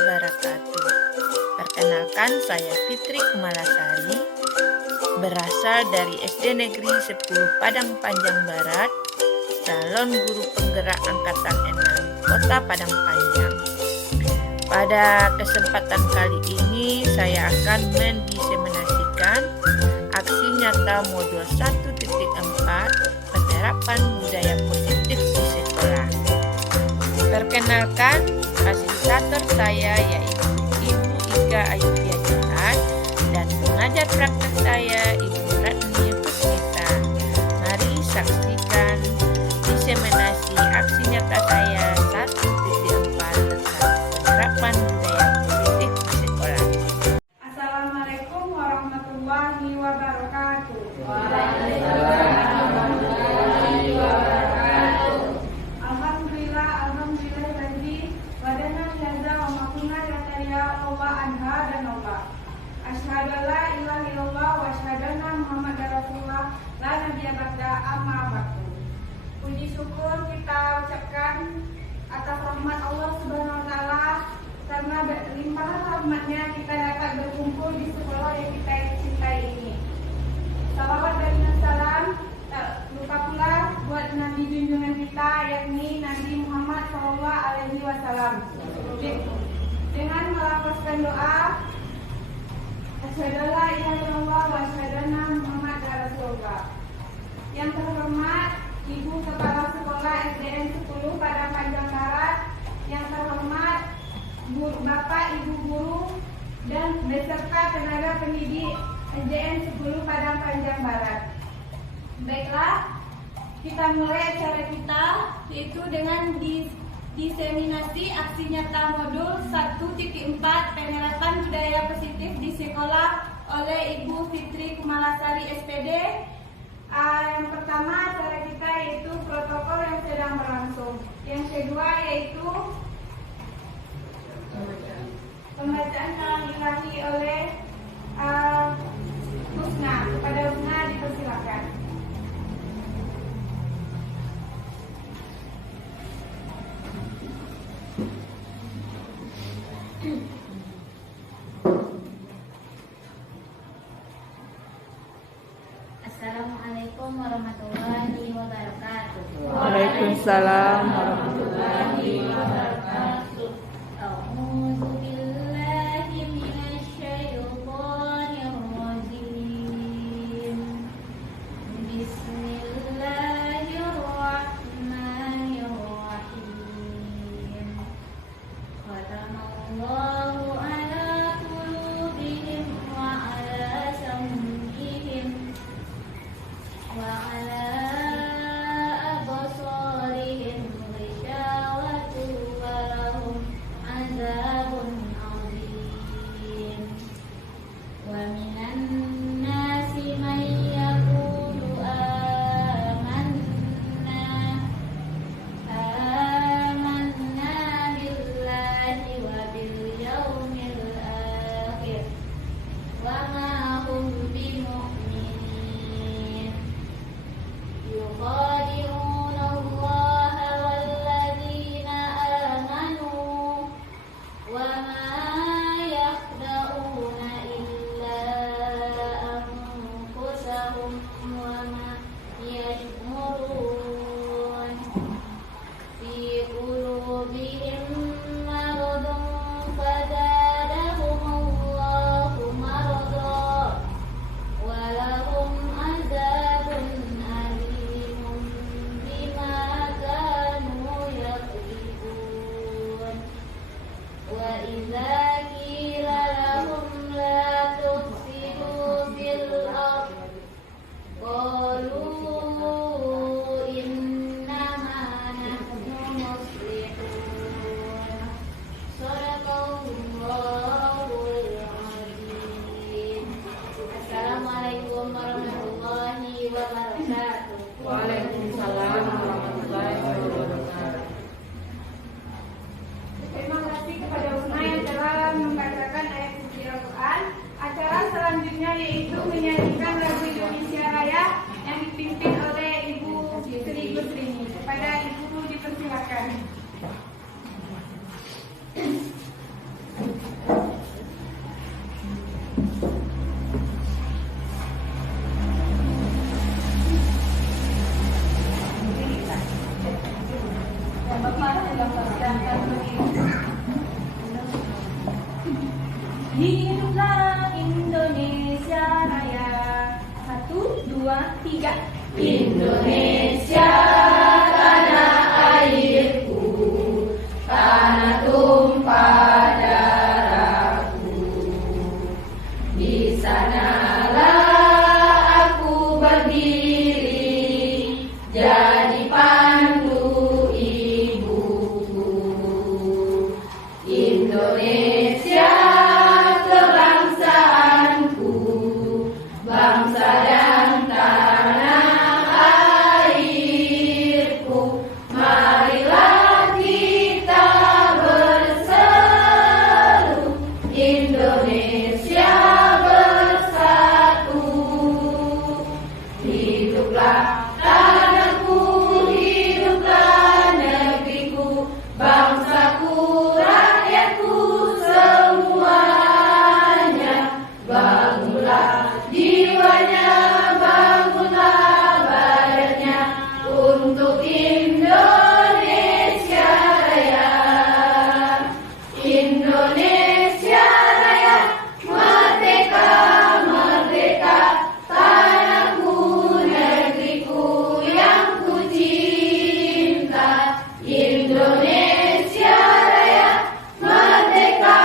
wabarakatuh. Perkenalkan, saya Fitri Kumalasari, berasal dari SD Negeri 10 Padang Panjang Barat, calon guru penggerak Angkatan 6 Kota Padang Panjang. Pada kesempatan kali ini, saya akan mendiseminasikan aksi nyata modul 1.4 penerapan budaya positif di sekolah. Perkenalkan, fasilitator saya yaitu Ibu Ika Ayutia Jahat dan pengajar praktek saya Ibu Ratni Pusmita. Mari saksikan diseminasi aksi nyata saya 1.4 tentang penerapan budaya positif di sekolah. Assalamualaikum warahmatullahi wabarakatuh. Alhamdulillah wadana jaza wa makuna yataria Allah anha dan Allah. Asyhadu la ilaha illallah wa asyhadu anna Muhammadar Rasulullah la nabiyya ba'da amma ba'du. Puji syukur kita ucapkan atas rahmat Allah Subhanahu wa taala karena berlimpahan rahmatnya kita dapat berkumpul di sekolah yang kita cintai ini. Salawat dan salam tak lupa pula buat Nabi junjungan kita yakni Nabi Muhammad SAW. Dengan melafazkan doa asyhadu la ilaha illallah wa asyhadu anna Muhammadar Rasulullah. Yang terhormat Ibu Kepala Sekolah SDN 10 Padang Panjang Barat, yang terhormat Bapak Ibu guru dan beserta tenaga pendidik SDN 10 Padang Panjang Barat. Baiklah, kita mulai acara kita yaitu dengan diseminasi aksi nyata modul 1.4 penerapan budaya positif di sekolah oleh Ibu Fitri Kumalasari SPD. Yang pertama acara kita yaitu protokol yang sedang berlangsung. Yang kedua yaitu pembacaan kalam ilahi oleh Husna. Kepada Husna dipersilakan. Assalamualaikum warahmatullahi wabarakatuh. Waalaikumsalam warahmatullahi wabarakatuh. A'udzu billahi minasy syaithanir rajim. Bismillahirrahmanirrahim. Khatamallahu ala qulubihim wa ala sam'ihim wa ala absarihim ghishawatu wa sedangkan begitu. Hiduplah Indonesia Raya. 1, 2, 3. Indonesia tanah airku, tanah tumpah darahku. Di sanalah aku berdiri, jadi pandu ibuku. Indonesia kebangsaanku, bangsa dan tanah airku. Marilah kita berseru, Indonesia bersatu. Hiduplah tanahku, hiduplah negeriku, bangsaku, rakyatku semuanya. Bangunlah jiwanya, bangunlah badannya untuk Indonesia Raya. Indonesia Raya, merdeka, merdeka, tanahku, negeriku yang ku cinta. Indonesia Raya, merdeka,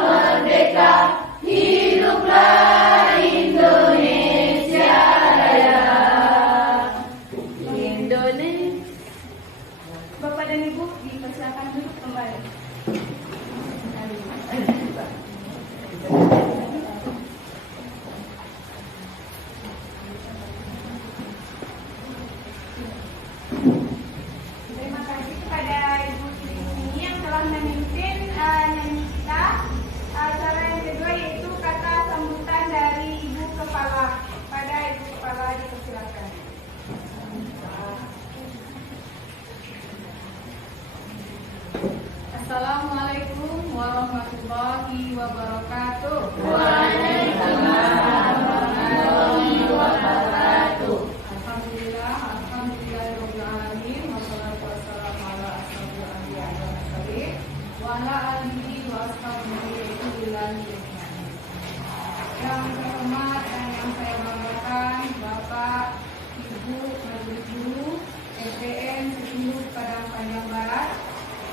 merdeka, hiduplah Indonesia Raya. Indonesia. Bapak dan Ibu dipersilakan duduk kembali. Terima kasih kepada Ibu Sri yang telah memimpin nyanyi kita. Acara yang kedua yaitu kata sambutan dari Ibu Kepala. Pada Ibu Kepala dipersilakan. Assalamualaikum warahmatullahi wabarakatuh. Waalaikumsalam warahmatullahi wabarakatuh. Alhamdulillah, alhamdulillahirabbil alamin, wassalatu wassalamu ala asyrofil anbiya'i wal mursalin wa ala alihi wa ashabihi ajmain. Yang terhormat dan yang saya banggakan Bapak, Ibu, Majelis Guru SDN 10 Padang Panjang Barat,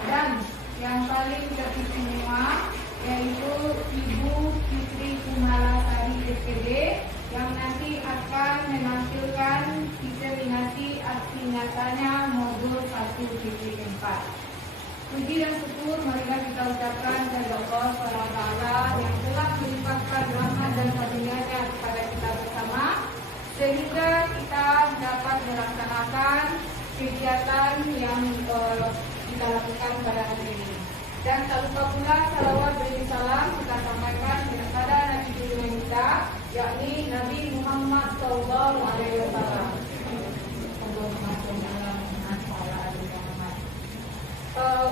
dan yang paling teristimewa yaitu Ibu Fitri Kumalasari SPD yang nanti akan menampilkan visualisasi aksi nyatanya modul 1.4. Puji dan syukur marilah kita ucapkan kepada Allah SWT yang telah melimpahkan rahmat dan karunia-Nya kepada kita bersama sehingga kita dapat melaksanakan kegiatan yang kita lakukan pada hari ini. Dan tak lupa pula salawat beri salam kita sampaikan kepada Nabi Junjungan kita, yakni Nabi Muhammad SAW.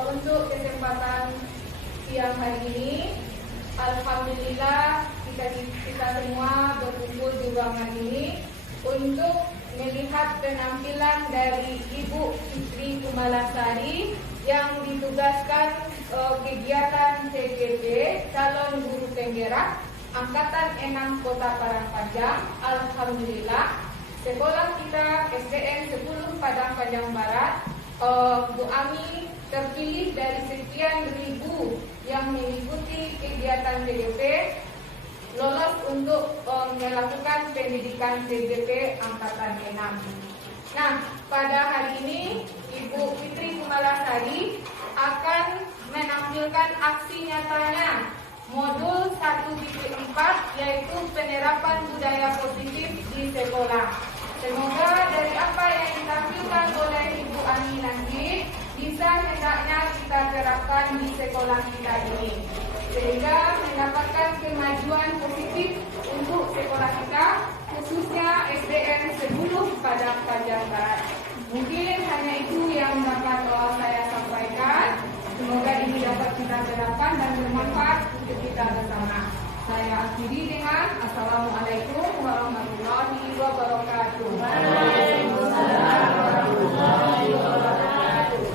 Untuk kesempatan siang hari ini, alhamdulillah kita semua berkumpul di ruangan ini untuk melihat penampilan dari Ibu Fitri Kumalasari yang ditugaskan kegiatan CGP Calon Guru Penggerak Angkatan 6 Kota Padang. Alhamdulillah sekolah kita SDN 10 Padang Panjang Barat, Bu Ami terpilih dari sekian ribu yang mengikuti kegiatan CGP lolos untuk melakukan pendidikan CGP Angkatan 6. Nah, pada hari ini Ibu Fitri Kumalasari akan menampilkan aksi nyatanya modul 1.4 yaitu penerapan budaya positif di sekolah. Semoga dari apa yang ditampilkan oleh Ibu Ani nanti bisa hendaknya kita terapkan di sekolah kita ini sehingga mendapatkan kemajuan positif untuk sekolah kita khususnya SDN 10 Padang Panjang Barat. Mungkin hanya itu yang dapat saya sampaikan. Semoga ini dapat kita terapkan dan bermanfaat untuk kita bersama. Saya akhiri dengan Assalamualaikum warahmatullahi wabarakatuh. Waalaikumsalam warahmatullahi wabarakatuh.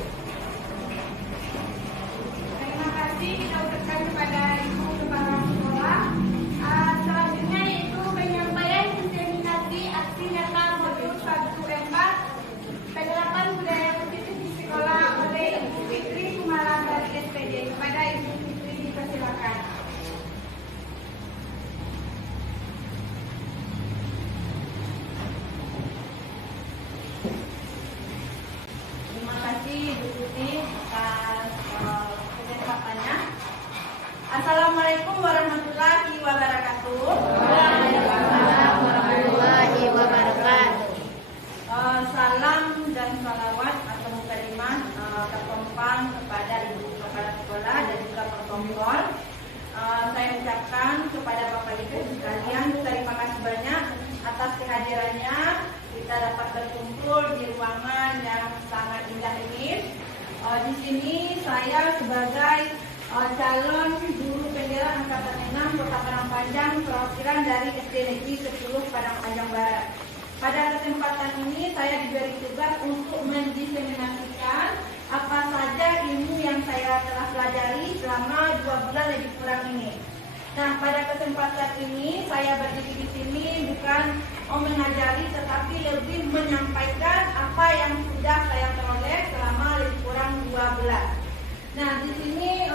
Di sini saya sebagai calon guru bendera Angkatan 6 Kota Padang Panjang perwakilan dari SD Negeri 10 Padang Panjang Barat. Pada kesempatan ini saya diberi tugas untuk mendiseminasikan apa saja ilmu yang saya telah pelajari selama 2 bulan lebih kurang ini. Nah, pada kesempatan ini saya berdiri di sini bukan mengajari tetapi lebih menyampaikan apa yang sudah saya peroleh selama lebih kurang 2 bulan. Nah, di sini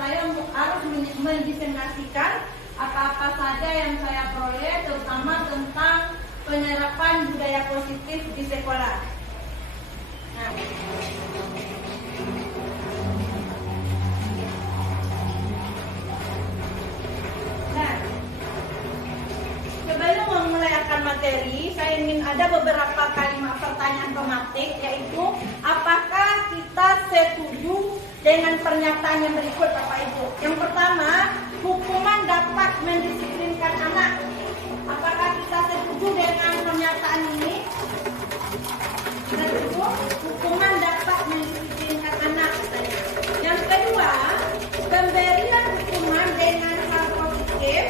saya harus mendiseminasikan apa-apa saja yang saya peroleh, terutama tentang penerapan budaya positif di sekolah. Nah, sebelum memulai akan materi, saya ingin ada beberapa kalimat pertanyaan tematik, yaitu apakah kita setuju dengan pernyataan yang berikut, Bapak Ibu? Yang pertama, hukuman dapat mendisiplinkan anak. Apakah kita setuju dengan pernyataan ini? Setuju, hukuman dapat mendisiplinkan anak. Yang kedua, pemberian hukuman dengan hal positif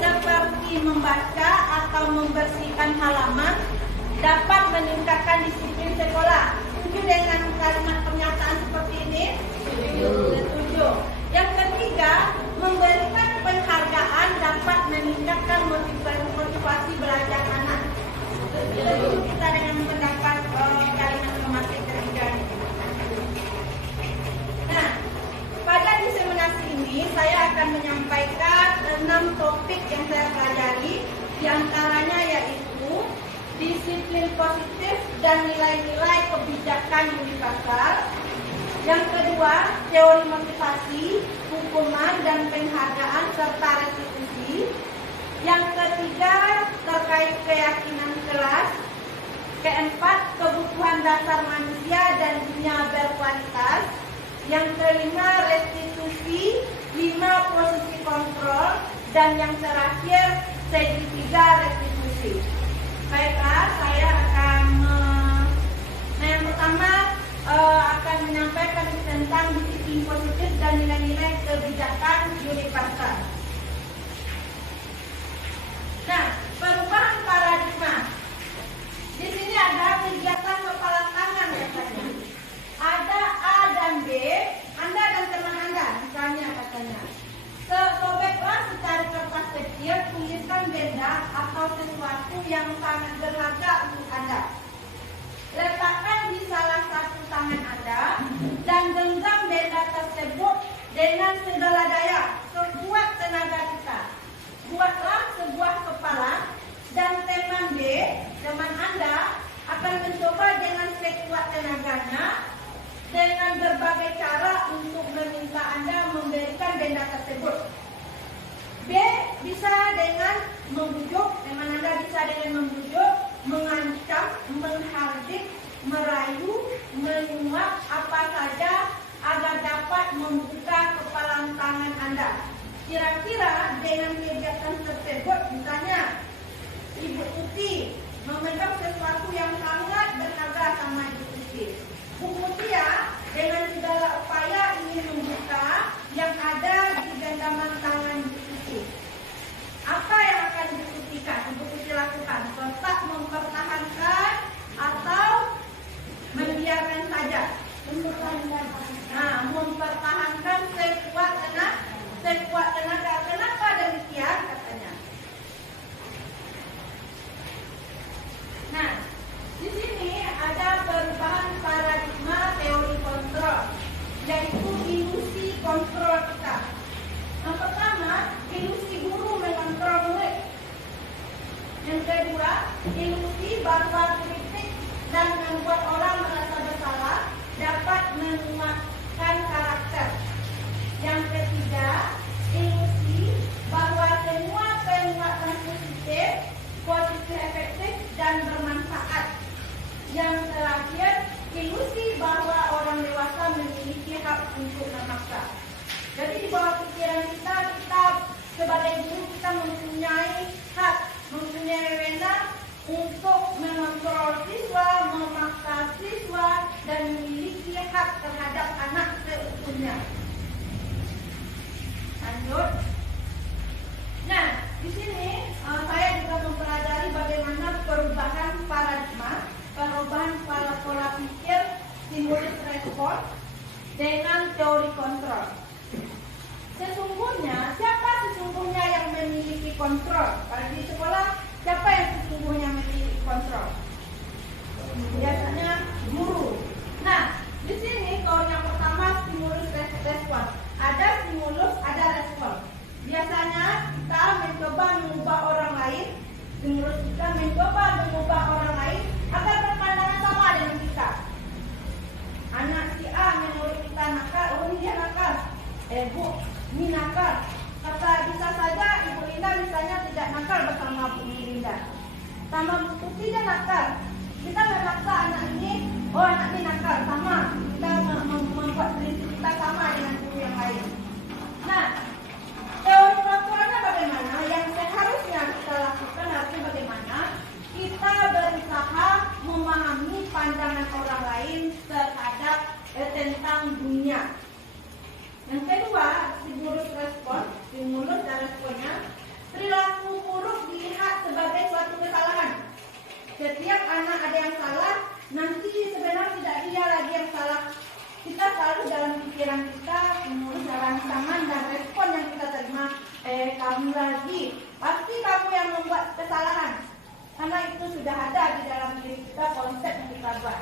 seperti membaca atau membersihkan halaman dapat meningkatkan disiplin sekolah. Setuju dengan kalimat pernyataan seperti ini? Setuju. Yang ketiga, memberikan penghargaan dapat meningkatkan motivasi belajar anak. Setuju kita dengan pendapat kalimat tematik ketiga ini. Nah, pada diseminasi ini saya akan menyampaikan 6 topik yang saya pelajari. Di antaranya yaitu disiplin positif dan nilai-nilai kebijakan universal. Yang kedua, teori motivasi, hukuman dan penghargaan serta restitusi. Yang ketiga, terkait keyakinan kelas. Keempat, kebutuhan dasar manusia dan dunia berkualitas. Yang kelima, restitusi. 5, posisi kontrol. Dan yang terakhir, segitiga restitusi. Baiklah, saya akan yang pertama akan menyampaikan tentang disiplin positif dan nilai-nilai kebijakan universal. Nah, perubahan paradigma. Di sini ada kegiatan kepala tangan katanya. Ada A dan B, Anda dan teman Anda, misalnya katanya. Sobeklah secari kertas kecil, tuliskan benda atau sesuatu yang sangat berharga untuk Anda. Letakkan di salah satu tangan Anda dan genggam benda tersebut dengan segala daya, sekuat tenaga kita. Buatlah sebuah kepala dan teman B, teman Anda, akan mencoba dengan sekuat tenaganya dengan berbagai cara untuk meminta Anda memberikan benda tersebut. B bisa dengan membujuk, teman Anda bisa dengan membujuk, mengancam, menghardik, merayu, menyuap apa saja agar dapat membuka kepala tangan Anda. Kira-kira dengan kegiatan tersebut, misalnya Ibu Tuti memegang sesuatu yang sangat berharga sama Ibu Tuti. Bu Mutia dengan segala upaya ingin membuka yang ada di genggaman tangan Ibu Tuti. Apa yang akan Ibu Tuti lakukan? Tetap mempertahankan atau membiarkan saja? Mempertahankan sekuat tenaga. Kenapa demikian katanya? Nah, di sini ada perubahan paradigma teori kontrol, yaitu ilusi kontrol kita. Yang pertama, ilusi guru mengontrol murid. Yang kedua, ilusi bahwa kritik dan membuat orang merasa bersalah dapat menguatkan karakter. Yang ketiga, ilusi bahwa semua penguatan positif efektif dan bermanfaat. Yang terakhir, ilusi bahwa orang dewasa memiliki hak untuk memaksa. Jadi di bawah pikiran kita sebagai guru kita mempunyai hak, mempunyai wewenang untuk mengontrol siswa, memaksa siswa, dan memiliki hak terhadap dunia. Lanjut. Nah, di sini saya juga mempelajari bagaimana perubahan paradigma, perubahan pola pikir stimulus respon dengan teori kontrol. Sesungguhnya, siapa sesungguhnya yang memiliki kontrol? Kalau di sekolah, siapa yang sesungguhnya memiliki kontrol? Biasanya guru. Nah, di sini kalau yang pertama stimulus respon. Ada stimulus, ada respon. Biasanya kita mencoba mengubah orang lain, stimulus kita mencoba mengubah orang lain agar berpandangan sama dengan kita. Anak si A menurut kita nakal, oh ini dia nakal. Bu, ini nakal. Kata bisa saja Ibu Linda misalnya tidak nakal bersama Bu Linda. Sama Bu Tuti dia nakal. Kita memaksa anak ini, oh anak ini nakal, sama. Kita membuat prinsip kita sama dengan guru yang lain. Nah, teori kontrolnya bagaimana? Yang seharusnya kita lakukan harusnya bagaimana? Kita berusaha memahami pandangan orang lain terhadap tentang dunia. Yang kedua, stimulus respon, stimulus dan responnya, perilaku buruk dilihat sebagai suatu kesalahan. Setiap anak ada yang salah, nanti sebenarnya tidak dia lagi yang salah. Kita selalu dalam pikiran kita, stimulus dalam tangan dan respon yang kita terima, kamu lagi, pasti kamu yang membuat kesalahan. Karena itu sudah ada di dalam diri kita konsep yang kita buat.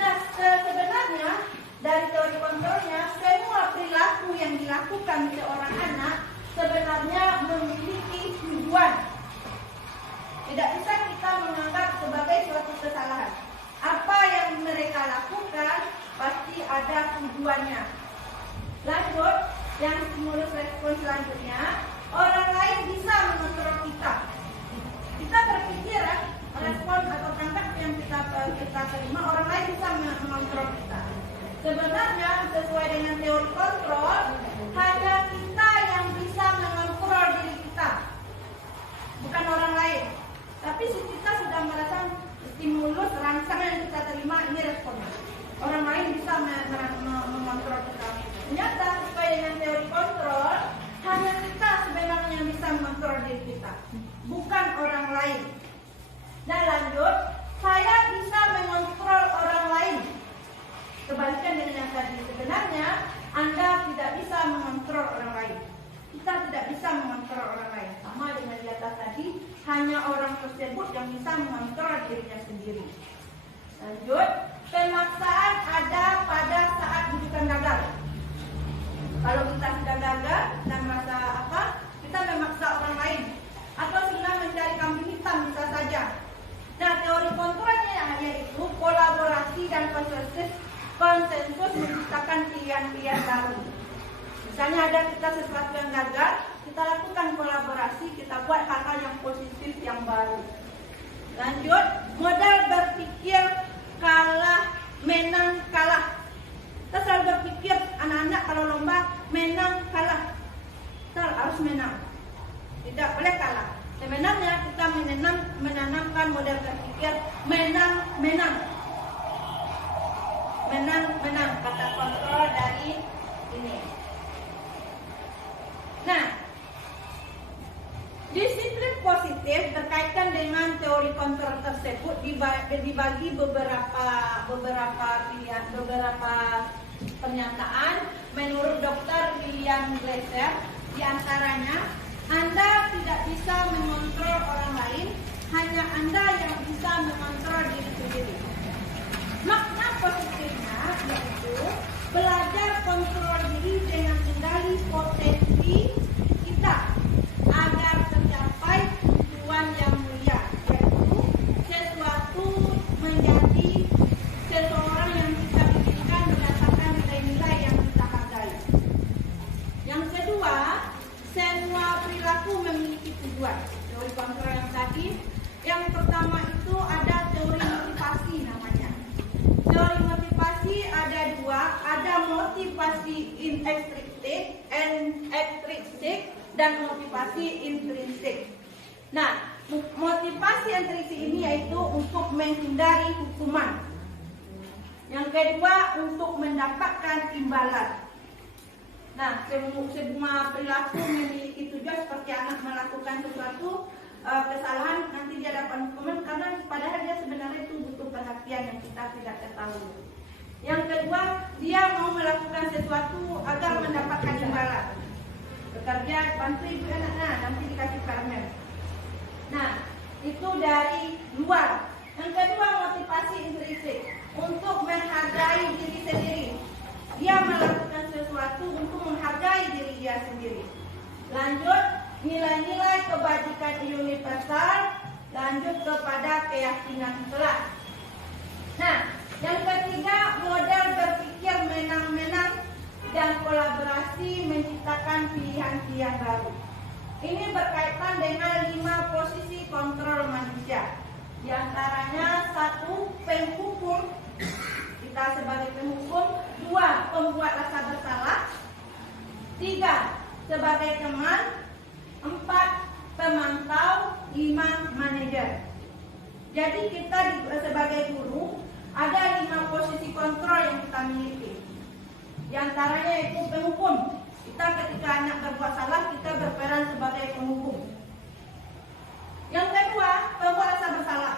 Nah, sebenarnya dari teori kontrolnya, semua perilaku yang dilakukan seorang anak sebenarnya memiliki tujuan. Tidak bisa kita menganggap sebagai suatu kesalahan. Apa yang mereka lakukan pasti ada tujuannya. Lanjut, yang stimulus respon selanjutnya, orang lain bisa mengontrol kita. Kita berpikir respon atau tangkap yang kita terima, orang lain bisa mengontrol kita. Sebenarnya sesuai dengan teori kontrol, hanya kita yang bisa mengontrol diri kita, bukan orang lain. Tapi kita sudah merasa stimulus rangsangan yang kita terima ini responnya. Orang lain bisa mengontrol kita. Ternyata sesuai dengan teori kontrol, hanya kita sebenarnya yang bisa mengontrol diri kita, bukan orang lain. Dan lanjut, saya bisa mengontrol orang lain. Kebalikan dengan yang tadi, sebenarnya Anda tidak bisa mengontrol orang lain. Kita tidak bisa mengontrol orang lain. Sama dengan di atas tadi, hanya orang tersebut yang bisa mengontrol dirinya sendiri. Lanjut, pemaksaan ada pada saat bukan gagal. Kalau kita sudah gagal dan merasa apa, kita memaksa orang lain. Atau sudah mencari kambing hitam bisa saja. Nah, teori kontrolnya yaitu kolaborasi dan konsensus menciptakan pilihan-pilihan baru. Misalnya ada kita sesuatu yang gagal, kita lakukan kolaborasi, kita buat hal-hal yang positif yang baru. Lanjut, modal berpikir kalah, menang, kalah. Kita selalu berpikir anak-anak kalau lomba menang, kalah. Kita harus menang, tidak boleh kalah. Sebenarnya kita menanamkan modal berpikir menang, menang. Menang, menang, kata kontrol dari ini. Nah, disiplin positif berkaitan dengan teori kontrol tersebut dibagi beberapa pilihan, beberapa pernyataan menurut Dr. William Glasser. Di antaranya, Anda tidak bisa mengontrol orang lain, hanya Anda yang bisa mengontrol diri sendiri. Makna positifnya yaitu belajar kontrol diri dengan menggali potensi kita agar tercapai tujuan yang mulia, yaitu sesuatu menjadi seseorang yang kita pikirkan berdasarkan nilai-nilai yang kita hargai. Yang kedua, semua perilaku memiliki tujuan. Teori kontrol yang tadi, yang pertama itu ada teori motivasi namanya. Teori motivasi ada dua, ada motivasi extrinsic dan motivasi intrinsik. Nah, motivasi intrinsik ini yaitu untuk menghindari hukuman. Yang kedua, untuk mendapatkan imbalan. semua perilaku memiliki tujuan seperti anak melakukan sesuatu kesalahan, nanti dia dapat hukuman karena padahal dia sebenarnya itu butuh perhatian yang kita tidak ketahui. Yang kedua, dia mau melakukan sesuatu agar mendapatkan imbalan. Bekerja, bantu ibu anaknya, nanti dikasih permen. Nah, itu dari luar. Yang kedua, motivasi intrinsik untuk menghargai diri sendiri. Dia melakukan sesuatu untuk menghargai diri dia sendiri. Lanjut, nilai-nilai kebajikan universal. Lanjut kepada keyakinan kelak. Nah, yang ketiga, model berpikir menang-menang dan kolaborasi menciptakan pilihan-pilihan baru. Ini berkaitan dengan 5 posisi kontrol manusia. Di antaranya 1, penghukum, kita sebagai penghukum. 2, pembuat rasa bersalah. 3, sebagai teman. 4, pemantau. 5, manajer. Jadi kita sebagai guru ada 5 posisi kontrol yang kita miliki. Di antaranya yaitu penghukum. Kita ketika anak berbuat salah, kita berperan sebagai penghukum. Yang kedua, pembuat rasa bersalah.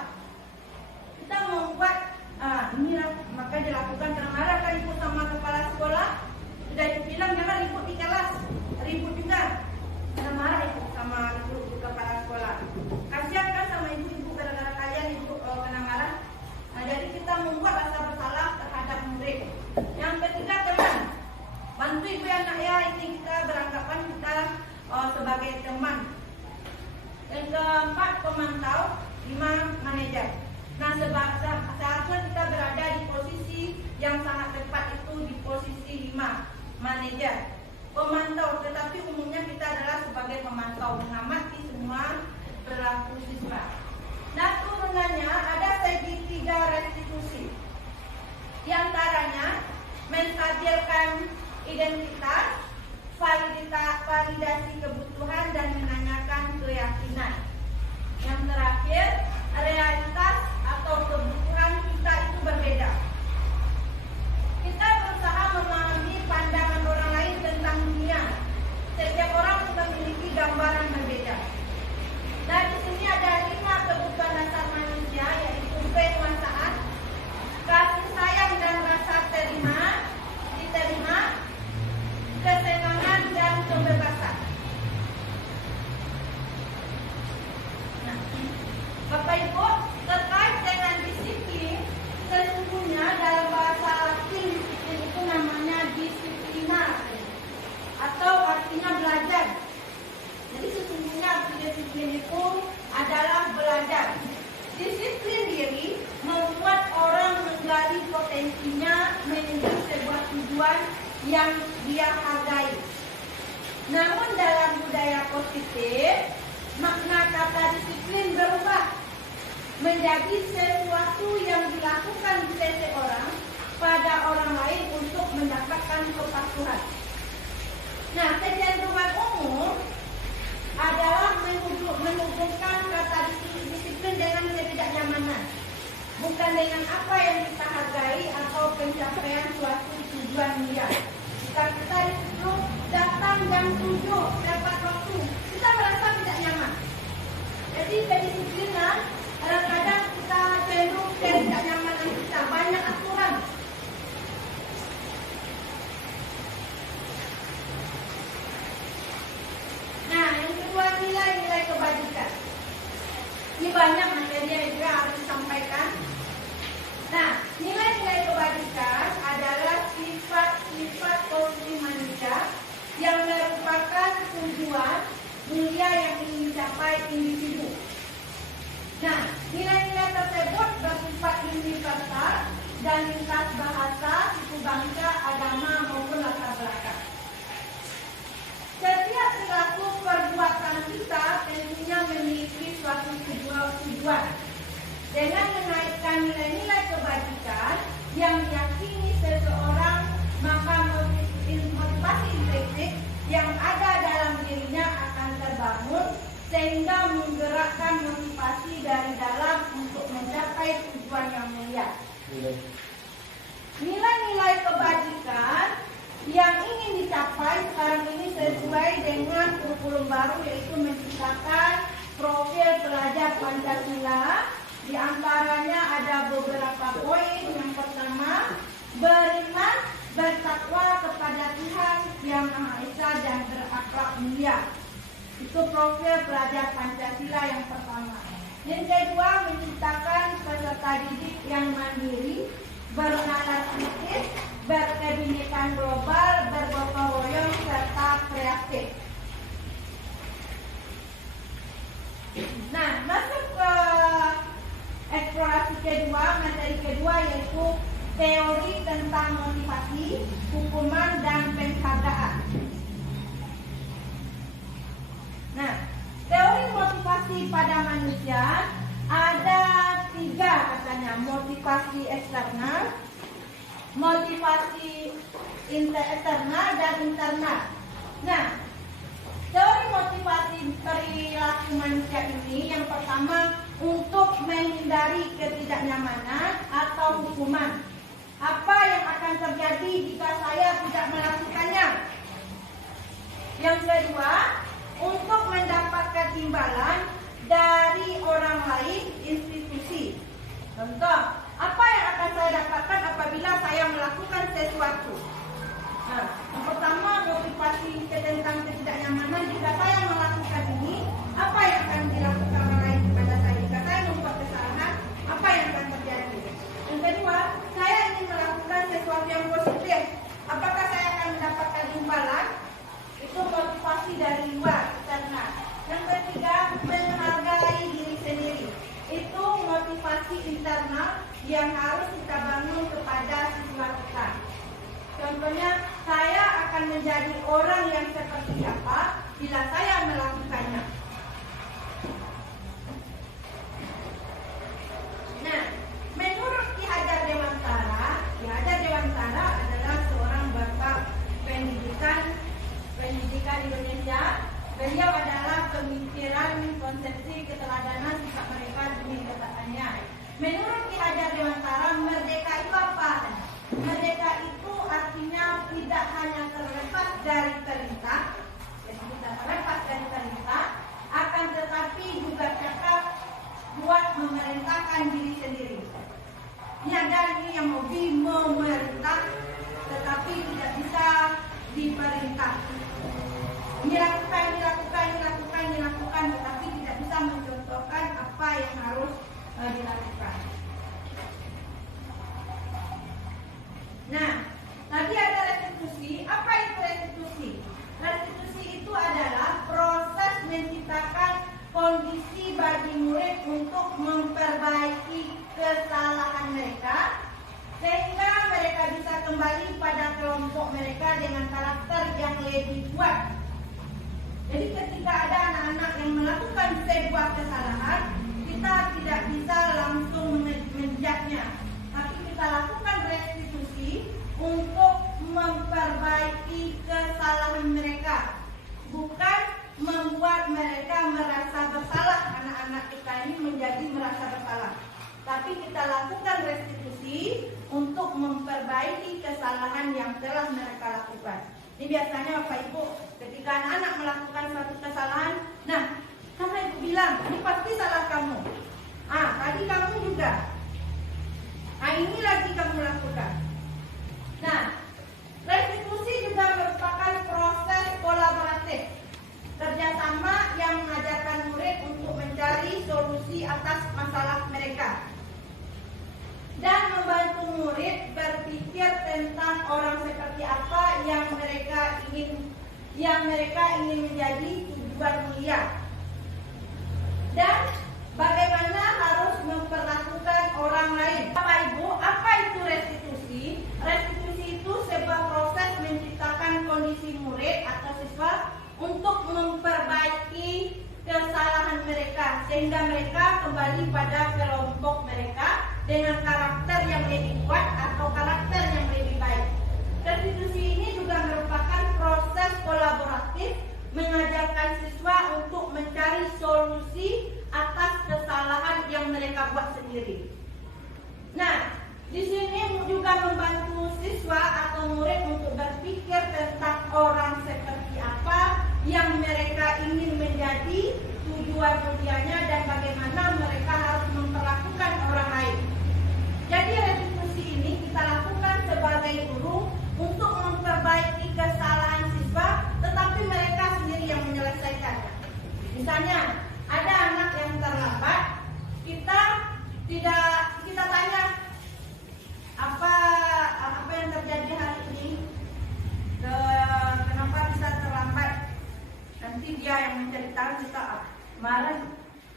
Kita membuat inilah maka dilakukan karena marah kan ibu sama kepala sekolah. Sudah ibu bilang jangan ribut di kelas, ribut juga. Karena marah ibu sama ibu kepala sekolah. Kasihan kan sama ibu gara-gara kalian ibu kena marah. Nah, jadi kita membuat rasa bersalah terhadap murid. Yang ketiga, teman. Bantu ibu anak ya, ini kita beranggapan kita sebagai teman. Yang keempat, pemantau. 5, manajer. Nah, seharusnya kita berada di posisi yang sangat tepat, itu di posisi 5, manajer. Pemantau, tetapi umumnya kita adalah sebagai pemantau, mengamati semua perilaku siswa. Nah, turunannya ada segitiga restitusi. Di antaranya menstabilkan identitas, validasi kebutuhan, dan menanyakan keyakinan. Yang terakhir, realitas atau kebutuhan kita itu berbeda. Kita berusaha memahami pandangan orang lain tentang dunia. Setiap orang memiliki gambaran berbeda. Nah, di sini ada 5 kebutuhan dasar manusia, yaitu penguasaan, kasih sayang dan rasa diterima, kesenangan dan kebebasan. Nah, Bapak Ibu, terkait dengan disiplin, sesungguhnya dalam bahasa Latin disiplin itu namanya disiplina atau artinya belajar. Jadi sesungguhnya arti disiplin itu adalah belajar. Disiplin diri membuat orang menggali potensinya menuju sebuah tujuan yang dia hargai. Namun dalam budaya positif, makna kata disiplin berubah menjadi sesuatu yang dilakukan seseorang pada orang lain untuk mendapatkan kepatuhan. Nah, kecenderungan umum adalah menghubungkan kata disiplin dengan ketidaknyamanan, bukan dengan apa yang kita hargai atau pencapaian suatu tujuan mulia. Jika kita disuruh datang jam 7 tepat waktu, kita merasa tidak nyaman. Jadi kedisiplinan kadang-kadang kita cenderung ketidaknyamanan kita, banyak aturan. Nah, yang kedua, nilai-nilai kebajikan. Ini banyak materi yang juga harus disampaikan. Nah, nilai-nilai kebajikan adalah sifat-sifat positif manusia yang merupakan tujuan mulia yang ingin dicapai individu. Nah, nilai-nilai tersebut bersifat universal dan lintas bahasa, suku bangsa, agama maupun latar belakang. Setiap perilaku perbuatan kita tentunya memiliki suatu tujuan. Dengan menaikkan nilai-nilai kebajikan yang meyakini seseorang, maka motivasi intrinsik yang ada dalam dirinya akan terbangun sehingga menggerakkan motivasi dari dalam untuk mencapai tujuan yang mulia. Nilai-nilai kebajikan yang ingin dicapai sekarang kurikulum baru, yaitu menciptakan profil pelajar Pancasila. Di antaranya ada beberapa poin. Yang pertama, beriman, bertakwa kepada Tuhan Yang Maha Esa dan berakhlak mulia. Itu profil pelajar Pancasila yang pertama. Yang kedua, menciptakan peserta didik yang mandiri, bernalar kritis, berkebinekaan global, bergotong royong, serta kreatif. Nah, masuk ke eksplorasi kedua, materi kedua, yaitu teori tentang motivasi, hukuman, dan penghargaan. Nah, teori motivasi pada manusia ada 3 katanya. Motivasi eksternal, motivasi eksternal, dan internal. Nah, teori motivasi perilaku manusia ini yang pertama, untuk menghindari ketidaknyamanan atau hukuman. Apa yang akan terjadi jika saya tidak melakukannya? Yang kedua, untuk mendapatkan imbalan dari orang lain, institusi. Contoh, apa yang akan saya dapatkan apabila saya melakukan sesuatu? Nah, yang pertama, motivasi tentang ketidaknyamanan. Jika saya melakukan ini, apa yang akan dilakukan orang lain kepada saya? Jika saya membuat kesalahan, apa yang akan terjadi? Yang kedua, saya ingin melakukan sesuatu yang positif. Apakah saya akan mendapatkan imbalan? Itu motivasi dari luar, eksternal. Yang ketiga, menghargai diri sendiri. Itu motivasi internal yang harus kita bangun kepada siswa kita. Contohnya, saya akan menjadi orang yang seperti apa bila saya melakukannya. Nah, menurut Ki Hajar Dewantara, Ki Hajar Dewantara adalah seorang bapak pendidikan Indonesia. Beliau adalah pemikiran konsepsi keteladanan sifat mereka demi ketakwaannya. Menurut Ki Hajar Dewantara, merdeka itu apa? Merdeka itu artinya tidak hanya terlepas dari perintah, jadi kita terlepas dari perintah, akan tetapi juga cakap buat memerintahkan diri sendiri. Ini ada yang hobi memerintah, tetapi tidak bisa diperintah. Dilakukan, tetapi tidak bisa mencontohkan apa yang harus dilakukan. Nah, tadi ada restitusi. Apa itu restitusi? Restitusi itu adalah proses menciptakan kondisi bagi murid untuk memperbaiki kesalahan mereka, sehingga mereka bisa kembali pada kelompok mereka dengan karakter yang lebih kuat. Jadi ketika ada anak-anak yang melakukan sebuah kesalahan, kita tidak bisa langsung menjudge-nya, tapi kita lakukan restitusi untuk memperbaiki kesalahan mereka, bukan membuat mereka merasa bersalah. Anak-anak kita ini menjadi merasa bersalah, tapi kita lakukan restitusi untuk memperbaiki kesalahan yang telah mereka lakukan. Ini biasanya Bapak Ibu, ketika anak-anak melakukan suatu kesalahan, nah, karena Ibu bilang, ini pasti salah kamu. Tadi kamu juga. Ini lagi kamu lakukan. Nah, restitusi juga merupakan proses kolaboratif, kerjasama yang mengajarkan murid untuk mencari solusi atas masalah mereka dan membantu murid berpikir tentang orang seperti apa yang mereka ingin menjadi tujuan mulia, dan bagaimana harus memperlakukan orang lain. Bapak Ibu, apa itu restitusi? Restitusi itu sebuah proses menciptakan kondisi murid atau siswa untuk memperbaiki kesalahan mereka, sehingga mereka kembali pada kelompok mereka dengan karakter yang lebih kuat atau karakter yang lebih baik. Restitusi ini juga merupakan proses kolaboratif mengajarkan siswa untuk mencari solusi atas kesalahan yang mereka buat sendiri. Nah, di sini juga membantu siswa atau murid untuk berpikir tentang orang seperti apa yang mereka tujuan ujiannya, dan bagaimana mereka harus memperlakukan orang lain. Jadi restitusi ini kita lakukan sebagai guru untuk memperbaiki kesalahan siswa, tetapi mereka sendiri yang menyelesaikannya. Misalnya ada anak yang terlambat, kita tanya apa yang terjadi hari ini, kenapa bisa terlambat. Nanti dia yang menceritakan, kita kemarin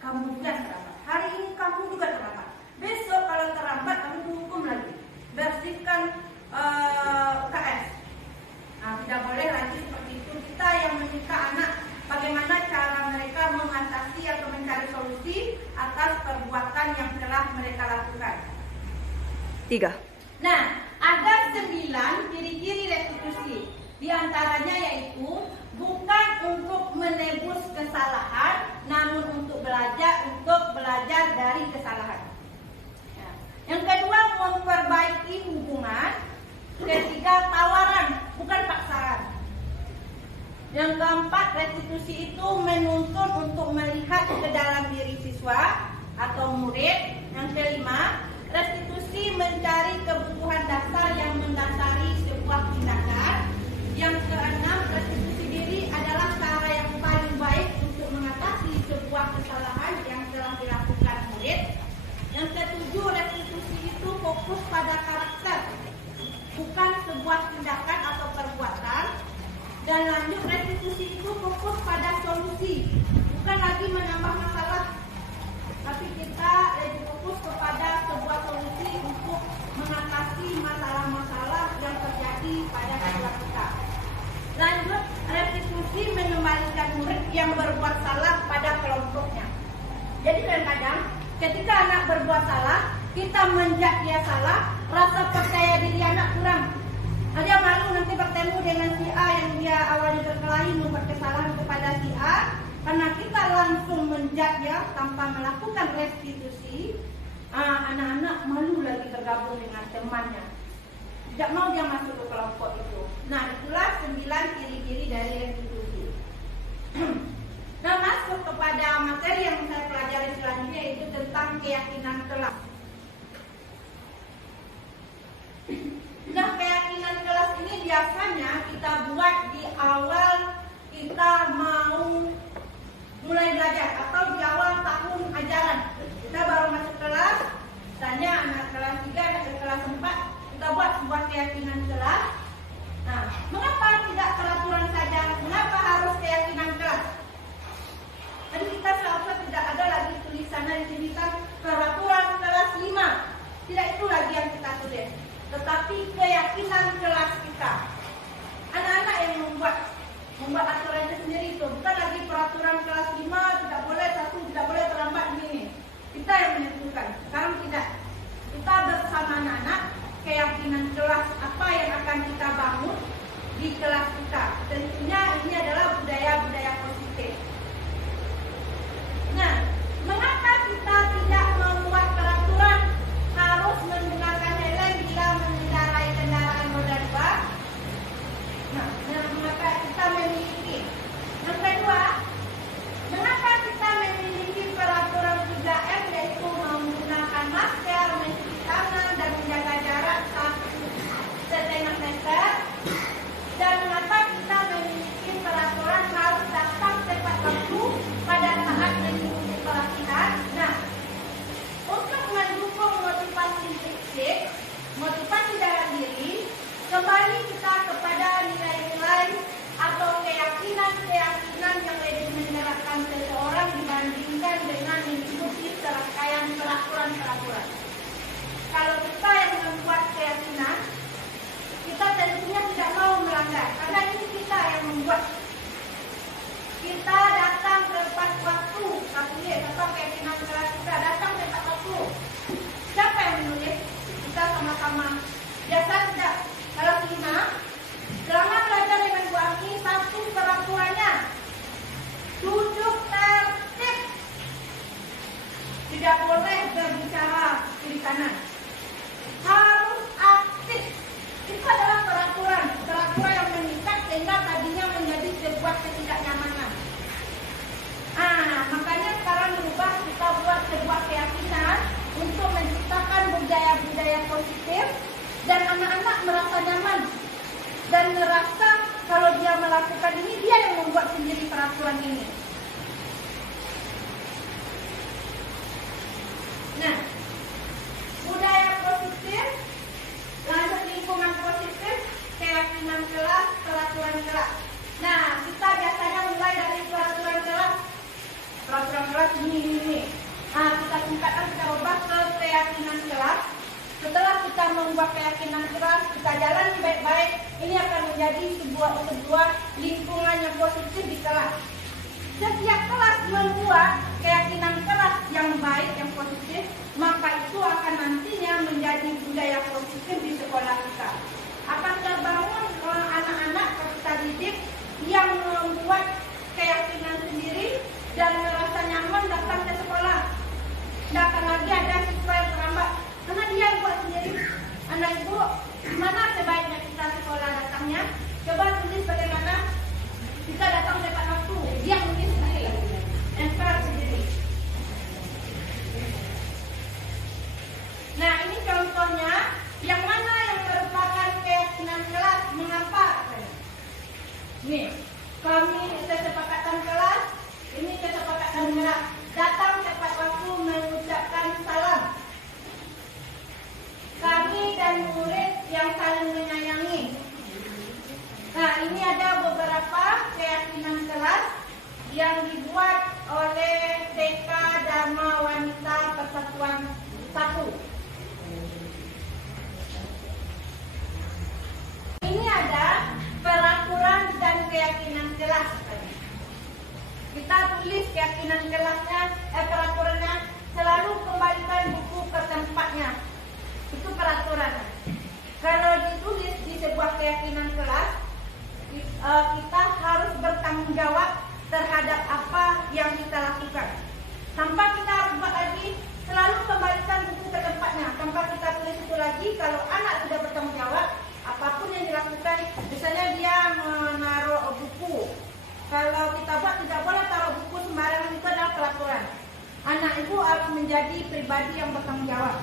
kamu juga terlambat, hari ini kamu juga terlambat, besok kalau terlambat kamu dihukum lagi, bersihkan UKS. Nah, tidak boleh lagi seperti itu. Kita yang meminta anak bagaimana cara mereka mengatasi atau mencari solusi atas perbuatan yang telah mereka lakukan. 3. Nah, ada 9 ciri-ciri restitusi. Di antaranya yaitu bukan untuk menebus kesalahan, namun untuk belajar dari kesalahan. Nah, yang kedua, memperbaiki hubungan. Ketiga, tawaran, bukan paksaan. Yang keempat, restitusi itu menuntun untuk melihat ke dalam diri siswa atau murid. Yang kelima, restitusi mencari kebutuhan dasar yang mendasari sebuah tindakan. Yang keenam, restitusi diri adalah cara yang paling baik untuk mengatasi sebuah kesalahan yang telah dilakukan murid. Yang ketujuh, restitusi itu fokus pada karakter, bukan sebuah tindakan atau perbuatan. Dan lanjut, restitusi itu fokus pada solusi, bukan lagi menambah masalah, tapi kita lebih fokus kepada sebuah solusi untuk mengatasi masalah-masalah yang terjadi pada siswa kita. Lanjut, restitusi mengembalikan murid yang berbuat salah pada kelompoknya. Jadi kadang-kadang ketika anak berbuat salah, kita menjudge dia salah, rasa percaya diri anak kurang. Dia malu nanti bertemu dengan si A yang dia awalnya berkelahi membuat kesalahan kepada si A, karena kita langsung menjudge dia tanpa melakukan restitusi. Anak-anak malu lagi bergabung dengan temannya, tidak mau dia masuk ke kelompok itu. Nah, itulah 9 ciri-ciri dari restitusi. Nah, masuk kepada materi yang saya pelajari selanjutnya, yaitu tentang keyakinan kelas. Nah, keyakinan kelas ini biasanya kita buat di awal kita mau mulai belajar atau di awal tahun ajaran. Kita baru masuk kelas, misalnya anak kelas 3 dan kelas 4, kita buat sebuah keyakinan kelas. Nah, mengapa tidak peraturan saja? Mengapa harus keyakinan kelas? Dan kita seharusnya tidak ada lagi tulisannya di sini kan peraturan kelas 5. Tidak itu lagi yang kita tulis, tetapi keyakinan kelas kita. Anak-anak yang membuat aturan itu sendiri, itu bukan lagi peraturan kelas 5 tidak boleh tidak boleh terlambat ini. Kita yang menentukan. Sekarang tidak. Kita bersama anak-anak keyakinan kelas apa yang akan kita bangun di kelas kita. Tentunya ini adalah budaya-budaya positif. Nah, mengapa kita tidak membuat peraturan harus menggunakan helm bila mengendarai kendaraan roda 2? Nah, mengapa kita memiliki? Yang kedua, mengapa kita memiliki peraturan 3M, yaitu menggunakan masker, mencuci tangan, dan menjaga jarak 1,5 meter? Dan mengapa kita memiliki peraturan harus datang tepat waktu pada saat mengikuti pelatihan? Nah, untuk mendukung motivasi intrinsik, motivasi dalam diri, kembali kita kepada nilai-nilai atau keyakinan yang lebih menyerahkan seseorang dibandingkan dengan mengikuti serangkaian peraturan-peraturan. Kalau kita yang membuat keyakinan, kita tentunya tidak mau melanggar, karena ini kita yang membuat. Kita datang tepat waktu, atau keyakinan kelas kita datang tepat waktu. Siapa yang menulis? Kita sama-sama. Biasa tidak. Kalau kita selama belajar dengan Bu Ami, satu peraturannya duduk tertib, tidak boleh berbicara kiri kanan, harus aktif. Itu adalah peraturan yang mengikat sehingga tadinya menjadi sebuah ketidaknyamanan. Makanya nyaman dan merasa kalau dia melakukan ini, dia yang membuat sendiri peraturan ini. Nah, budaya positif, lanjut lingkungan positif, keyakinan kelas, peraturan kelas. Nah, kita biasanya mulai dari peraturan kelas. Peraturan kelas ini. Nah, kita tingkatkan, kita ubah ke keyakinan kelas. Setelah kita membuat keyakinan kelas, kita jalani baik-baik, ini akan menjadi sebuah lingkungan yang positif di kelas. Setiap kelas membuat keyakinan kelas yang baik, yang positif, maka itu akan nantinya menjadi budaya positif di sekolah kita. Akan terbangun anak-anak kita didik yang membuat keyakinan sendiri dan merasa nyaman datang ke sekolah. Tidak akan lagi ada siswa yang terlambat karena dia yang buat sendiri. Anak ibu, mana sebaiknya kita sekolah datangnya? Coba tulis bagaimana kita datang tepat waktu. Dia tulis sendiri, nempel sendiri. Nah, ini contohnya yang mana yang merupakan keyakinan kelas. Mengapa? Nih, kami kesepakatan kelas. Ini kesepakatan kelas. Datang tepat waktu, mengucapkan salam. Kami dan murid yang saling menyayangi. Nah, ini ada beberapa keyakinan kelas yang dibuat oleh TK Dharma Wanita Persatuan 1. Ini ada peraturan dan keyakinan kelas. Kita tulis keyakinan kelasnya, peraturannya, selalu kembalikan buku ke tempatnya. Itu peraturan. Kalau ditulis di sebuah keyakinan kelas, kita harus bertanggung jawab terhadap apa yang kita lakukan. Tanpa kita buat lagi, selalu kembalikan buku ke tempatnya. Tanpa kita tulis itu lagi, kalau anak sudah bertanggung jawab, apapun yang dilakukan, misalnya dia menaruh buku. Kalau kita buat tidak boleh taruh buku sembarangan, itu adalah peraturan. Anak ibu harus menjadi pribadi yang bertanggung jawab.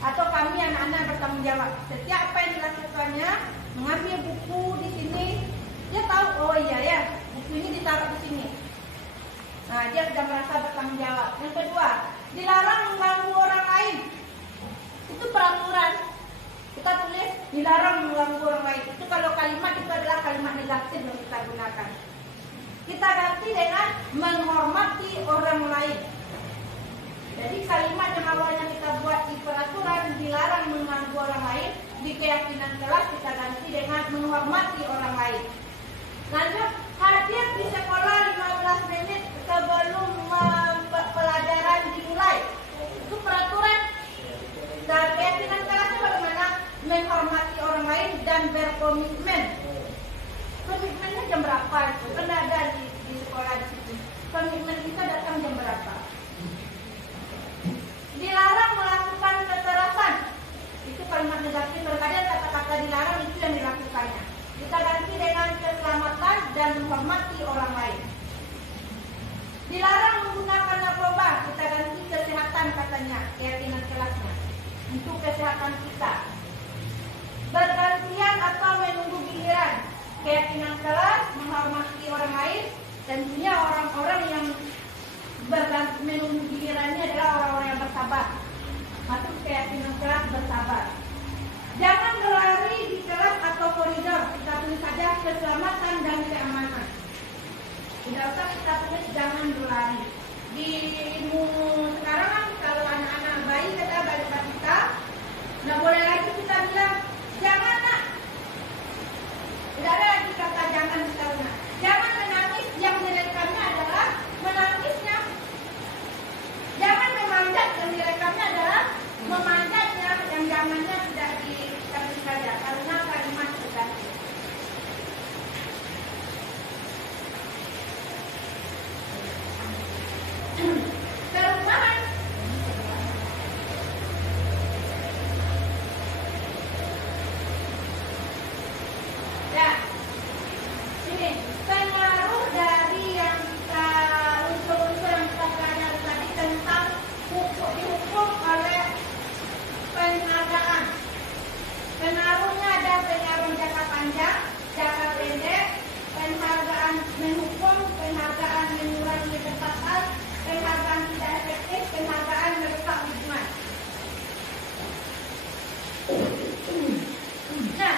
Atau kami anak-anak bertanggung jawab. Setiap apa yang dilakukannya, mengambil buku di sini, dia tahu, oh iya ya, buku ini ditaruh di sini. Nah, dia sudah merasa bertanggung jawab. Yang kedua, dilarang mengganggu orang lain. Itu peraturan. Kita tulis, dilarang mengganggu orang lain. Itu kalau kalimat itu adalah kalimat negatif yang kita gunakan. Kita ganti dengan menghormati orang lain. Jadi kalimat yang awalnya kita buat di peraturan, dilarang mengganggu orang lain, di keyakinan kelas kita ganti dengan menghormati orang lain. Lanjut, hadir di sekolah 15 menit sebelum pelajaran dimulai. Itu peraturan. Dan keyakinan kelasnya bagaimana? Menghormati orang lain dan berkomitmen. Komitmennya jam berapa itu? Kan ada di sekolah di situ. Komitmen kita datang jam berapa? Dilarang melakukan kekerasan. Itu kalimat negatif. Terkadang kata-kata dilarang itu yang dilakukannya. Kita ganti dengan keselamatan dan menghormati orang lain. Dilarang menggunakan narkoba. Kita ganti kesehatan katanya, keyakinan kelasnya. Untuk kesehatan kita. Bergantian atau menunggu giliran. Keyakinan kelas, menghormati orang lain. Tentunya orang-orang yang menunggu gilirannya adalah orang-orang yang bersabar. Masuk keyakinan kelas bersabar. Jangan berlari di kelas atau koridor. Kita tulis saja keselamatan dan keamanan. Tidak usah kita tulis jangan berlari. Di ilmu sekarang kan kalau anak-anak bayi kata balik kita, nggak boleh lagi kita bilang jangan nak. Tidak ada lagi kata jangan misalnya. Jangan menangis. Yang direkamnya adalah menangisnya. Jangan memanjat. Yang direkamnya adalah memanjatnya. Yang jangannya tidak dikasih saja karena kalimat terganti. Perubahan. Ya, ini pengaruh dari yang kita unsur-unsur yang kita pelajari tadi tentang dihukum oleh penghargaan. Pengaruhnya ada pengaruh jangka panjang, jangka pendek, penghargaan menghukum, penghargaan mengurangi kesalahan, penghargaan tidak efektif, penghargaan merusak hubungan. Nah,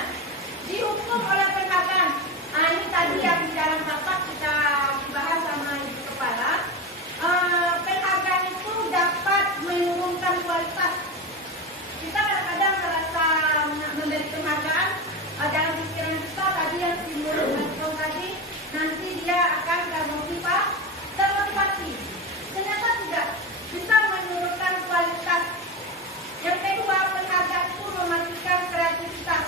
dihukum oleh penghargaan. Ini tadi yang di dalam rapat kita bahas sama Ibu Kepala. Penghargaan itu dapat menurunkan kualitas. Kita kadang-kadang merasa memberi penghargaan dalam pikiran kita tadi yang stimulus tadi, nanti dia akan termotivasi. Ternyata tidak, bisa menurunkan kualitas. Yang kedua, penghargaan itu mematikan kreativitas.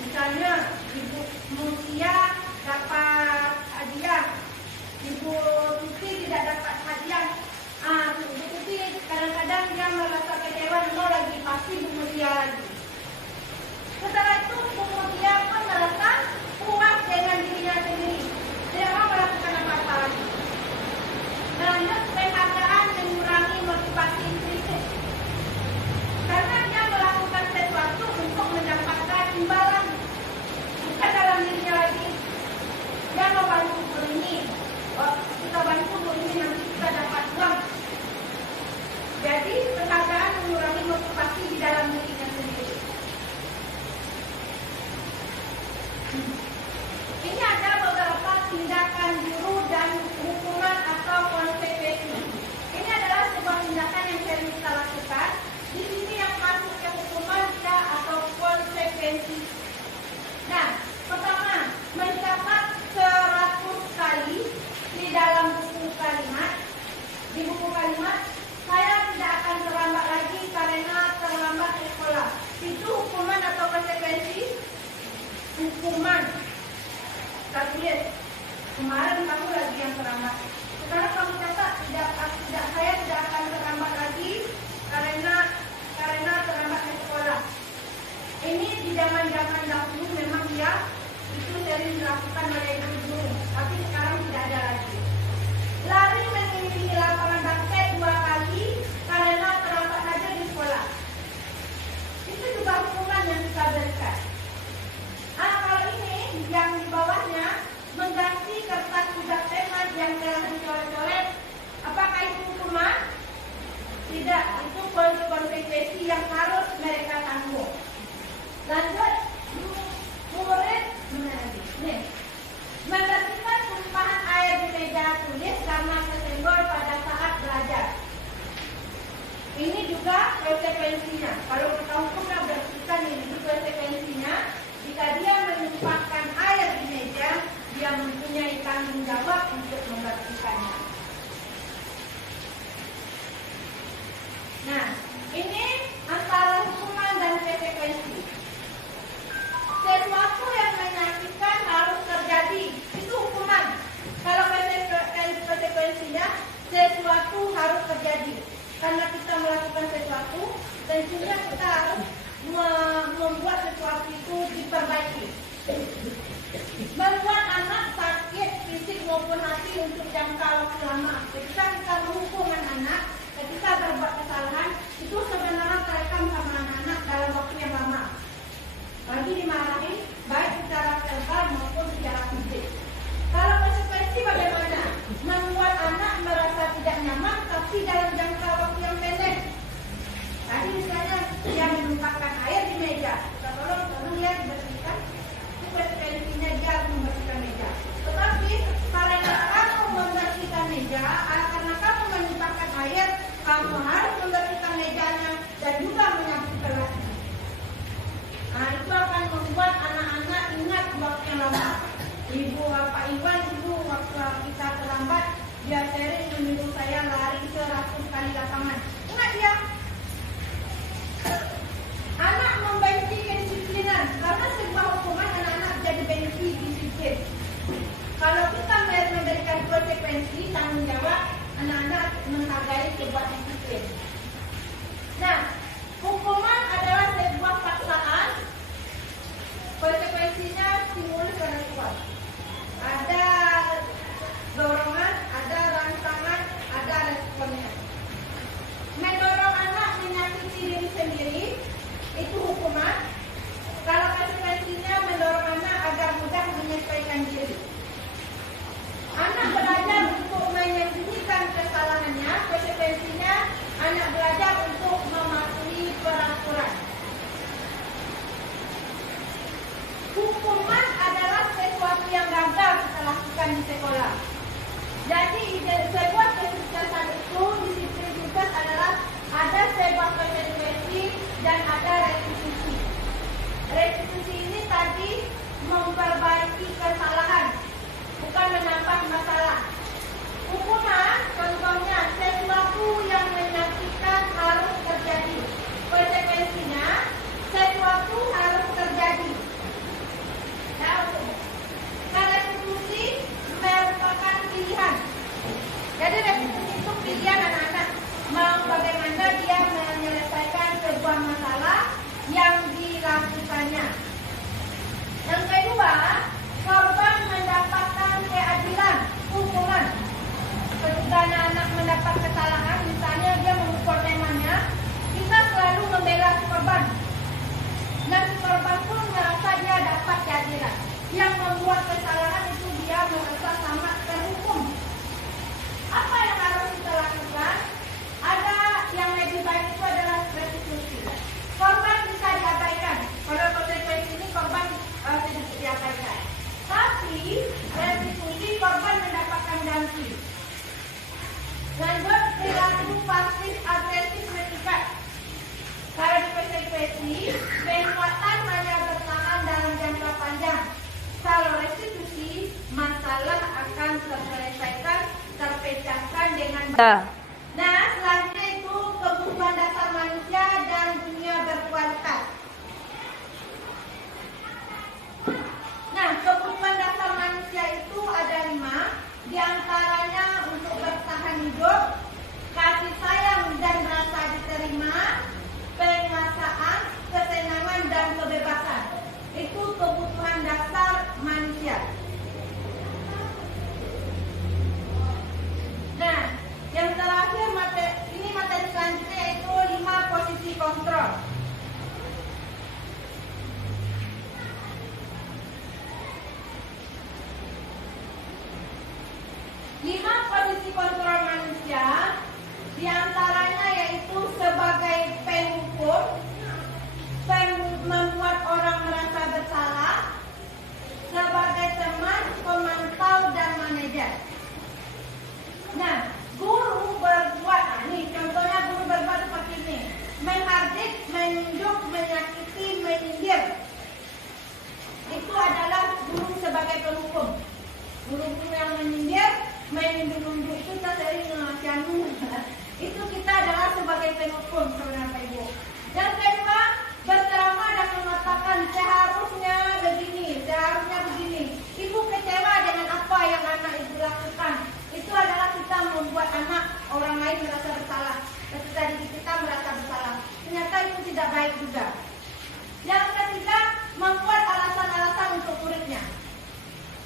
Misalnya, Ibu Mutia dapat hadiah, Ibu Tuti tidak dapat hadiah. Ibu Tuti kadang-kadang dia merasa kecewa, mau lagi pasti Ibu Mutia lagi. Setelah itu Ibu Mutia pun merasa puas dengan dirinya sendiri, tidak mau melakukan apa-apa lagi. Lanjut, penghargaan mengurangi motivasi intrinsik. Karena dia melakukan sesuatu untuk mendapatkan imbalan, bukan dalam dirinya lagi. Dia mau bantu guru ini, kita bantu guru ini nanti kita dapat uang. Jadi penghargaan mengurangi motivasi di dalam dirinya sendiri. Ini ada beberapa tindakan guru dan hukuman atau konsekuensi. Ini adalah sebuah tindakan yang sering kita lakukan. Di sini yang masuk ke hukuman atau konsekuensi. Nah, pertama, mencatat 100 kali di dalam buku kalimat. Di buku kalimat, saya tidak akan terlambat lagi karena terlambat ke sekolah. Itu hukuman atau konsekuensi? Hukuman. Kita tulis, kemarin kamu lagi yang terlambat. Sekarang kamu catat, saya tidak akan terlambat lagi karena terlambat ke sekolah. Ini di zaman-zaman dahulu memang itu sering dilakukan oleh guru, tapi sekarang tidak ada lagi. Lari mengelilingi lapangan basket 2 kali karena terlambat saja di sekolah. Itu juga hukuman yang kita berikan. Kalau ini yang di bawahnya mengganti kertas tugas tema yang telah dicoret-coret, apakah itu hukuman? Tidak, itu konsekuensi yang harus mereka tanggung. Lanjut, murid membersihkan tumpahan air di meja tulis karena kesenggol pada saat belajar. Ini juga konsekuensinya. Kalau kita hukumnya bersihkan, ini konsekuensinya. Jika dia menumpahkan air di meja, dia mempunyai tanggung jawab untuk membersihkannya. Nah, ini antara hukuman dan konsekuensi. Sesuatu yang menyakitkan harus terjadi, itu hukuman. Kalau konsekuensinya, sesuatu harus terjadi. Karena kita melakukan sesuatu, tentunya kita harus membuat sesuatu itu diperbaiki. Membuat anak sakit fisik maupun hati untuk jangka waktu lama. Ketika kita menghukum anak, ketika berbuat kesalahan, itu sebenarnya terekam sama anak-anak dalam waktu yang lama. Lagi dimarahin, baik secara verbal maupun secara fisik. Kalau konsekuensi bagaimana? Membuat anak merasa tidak nyaman, tapi dalam jangka waktu yang pendek. Tadi misalnya dia menumpahkan air di meja, kita tolong dia bersihkan. Itu konsekuensinya dia membersihkan meja. Tetapi karena kamu membersihkan meja, karena kamu menumpahkan air, kamu harus membersihkan mejanya dan juga menyapu kelasnya. Itu akan membuat anak-anak ingat waktu yang lama. Pak Iwan dulu waktu kita terlambat, dia sering menyuruh saya lari 100 kali lapangan. Ingat dia? Anak membenci kedisiplinan karena sebuah hukuman anak-anak jadi benci disiplin. Kalau kita memberikan konsekuensi, tanggung jawab, anak-anak menghargai sebuah disiplin. Nah, hukuman adalah sebuah paksaan. Konsekuensinya stimulus dan reward. Ada dorongan, ada rangsangan, ada responnya. Mendorong anak menyakiti diri sendiri itu hukuman. Kalau sebuah kesuksesan itu disiplin sukses adalah ada sebuah konsekuensi dan ada restitusi. Restitusi ini tadi memperbaiki kesalahan, bukan menambah masalah. Hukuman, contohnya sesuatu yang menyakitkan harus terjadi. Konsekuensinya, sesuatu harus terjadi. Nah, restitusi merupakan pilihan. Jadi restitusi itu pilihan anak-anak. Mau bagaimana dia menyelesaikan sebuah masalah yang dilakukannya. Yang kedua, korban mendapatkan keadilan, hukuman. Ketika anak-anak mendapat kesalahan, misalnya dia memukul temannya, kita selalu membela korban. Dan korban pun merasa dia dapat keadilan. Yang membuat kesalahan itu dia merasa sangat terhukum. Apa yang harus kita lakukan? Ada yang lebih baik itu adalah restitusi. Korban bisa diabaikan. Pada konsekuensi ini korban tidak diabaikan. Tapi restitusi korban mendapatkan ganti. Lanjut, perilaku pasif agresif meningkat. Kalau di konsekuensi, penguatan hanya bertahan dalam jangka panjang. Kalau restitusi, masalah akan terselesaikan, terpecahkan dengan baik. Nah, selanjutnya itu kebutuhan dasar manusia dan dunia berkualitas. Nah, kebutuhan dasar manusia itu ada 5. Di antaranya untuk bertahan hidup, kasih sayang dan rasa diterima, penguasaan, kesenangan dan kebebasan. Itu kebutuhan dasar manusia. Nah, yang terakhir materi selanjutnya itu 5 posisi kontrol. Posisi kontrol manusia, diantaranya yaitu sebagai penghukum, membuat orang merasa bersalah, sebagai teman, pemantau dan manajer. Nah, guru berbuat, contohnya guru berbuat seperti ini: menghardik, menunjuk, menyakiti, menyindir. Itu adalah guru sebagai penghukum. Guru-guru yang menyindir, menunjuk itu kita sering ngasianu. Itu kita adalah sebagai penghukum sebenarnya Ibu. Yang kedua, berceramah dan mengatakan seharusnya begini, seharusnya begini. Ibu kecewa dengan apa yang anak ibu lakukan. Itu adalah kita membuat anak orang lain merasa bersalah. Ketika diri kita merasa bersalah, ternyata itu tidak baik juga. Yang ketiga, membuat alasan-alasan untuk muridnya.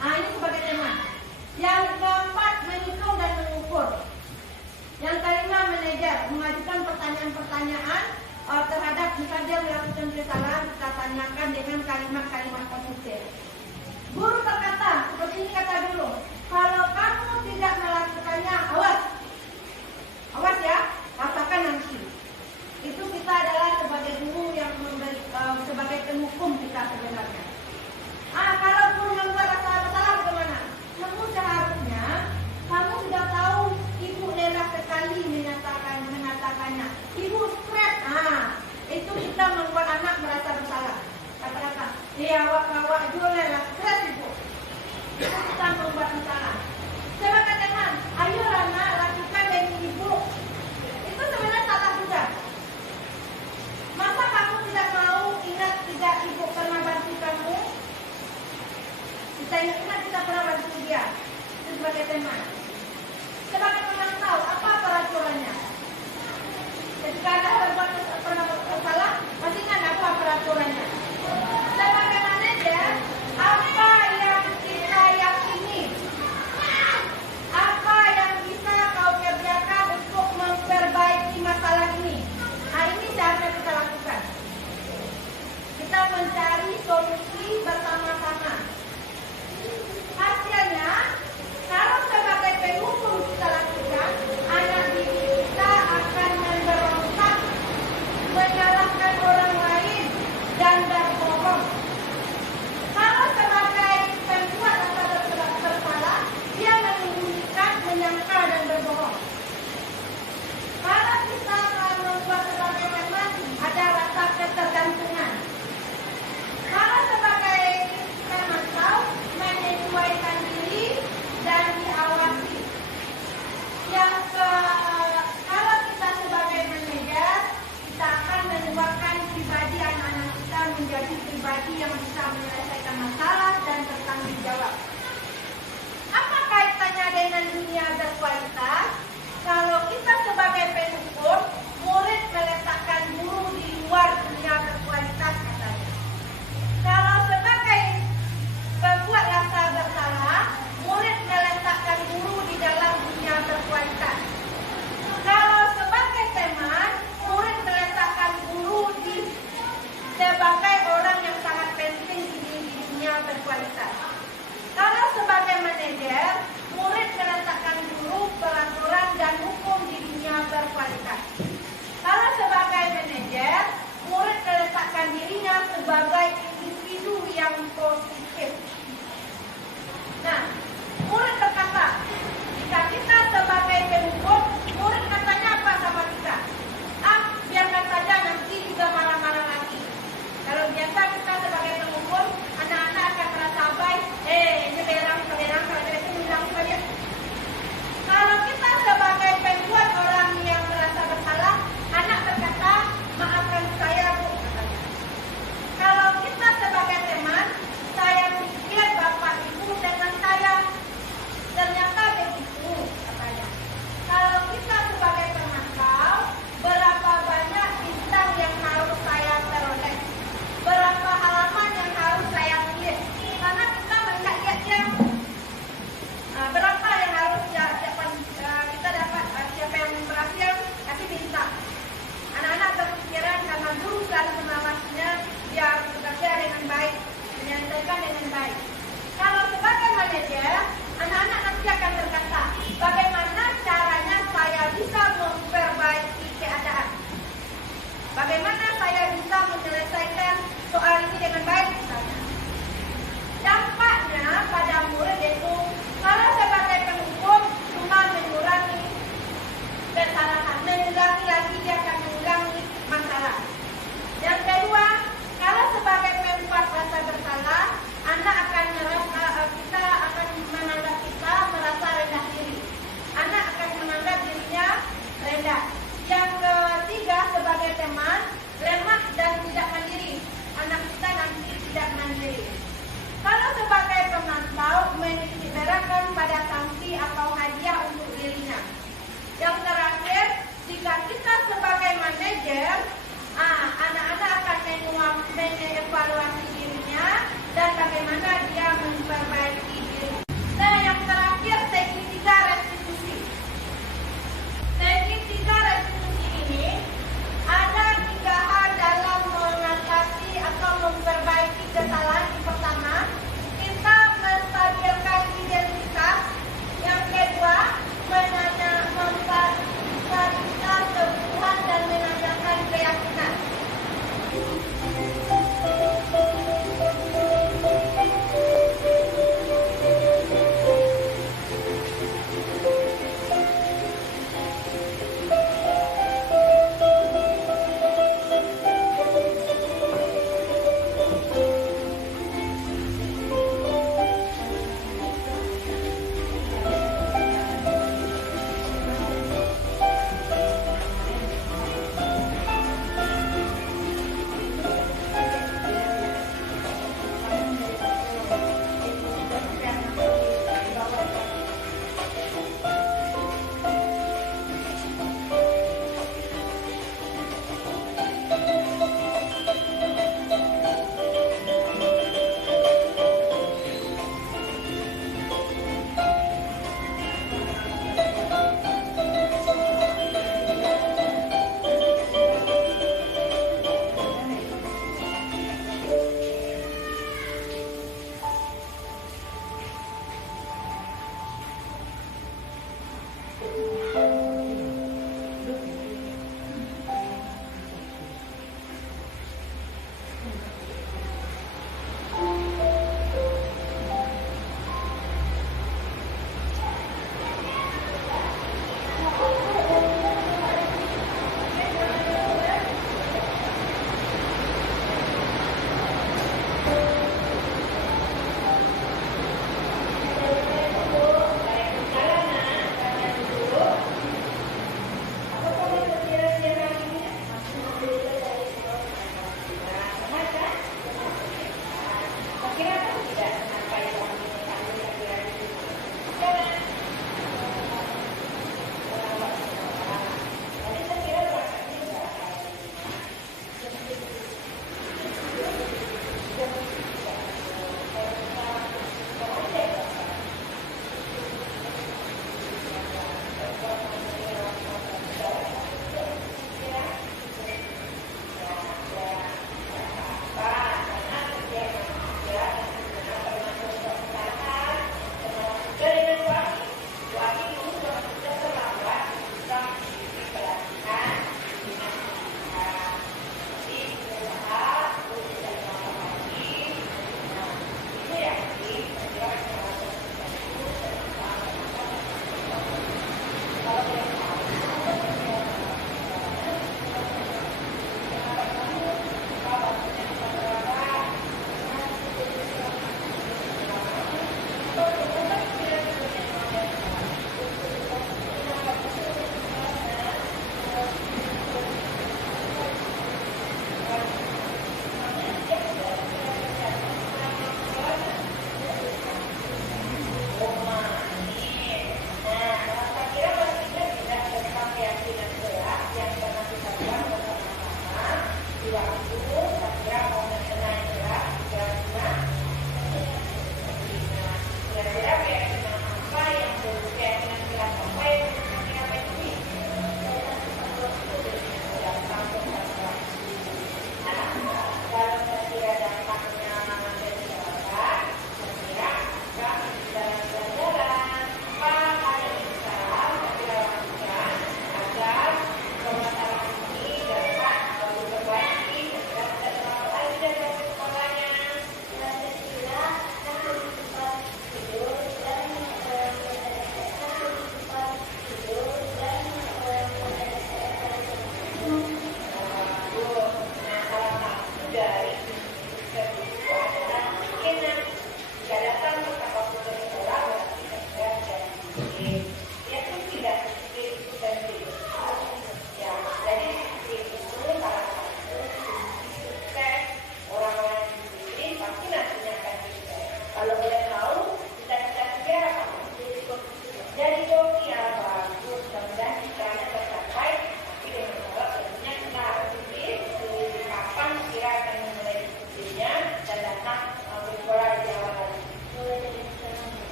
Ini sebagai teman. Yang keempat, menghitung dan mengukur. Yang kelima, manajer, mengajukan pertanyaan-pertanyaan terhadap jika dia melakukan kesalahan, kita tanyakan dengan kalimat-kalimat positif. Guru berkata, seperti ini kata dulu, kalau kamu tidak melakukannya, awas. Awas ya, rasakan nanti. Itu kita adalah sebagai guru yang memberi, sebagai penghukum kita sebenarnya. Kalau guru membuat rasa bersalah bagaimana? Namun seharusnya kamu sudah tahu ibu lelah sekali mengatakannya. Ibu stres. Itu kita membuat anak merasa bersalah. Kata-kata, awak juga lelah stres ibu. Itu kita membuat bersalah. Sebagai teman, ayo anak lakukan dengan ibu. Itu sebenarnya salah juga. Masa kamu tidak mau ingat tidak ibu pernah bantu kamu? Kita ingat kita pernah bantu dia. Itu sebagai teman. Sebagai pemantau, apa peraturannya? Ketika ada berbuat pernah bersalah, pasti kan apa peraturannya? Sebagai manajer, apa yang kita yakini? Apa yang bisa kau kerjakan untuk memperbaiki masalah ini? Ini seharusnya kita lakukan. Kita mencari solusi bersama-sama. Hasilnya, kalau sebagai penghukum kita lakukan, anak didik kita akan memberontak, menyalahkan orang lain, dan berbohong.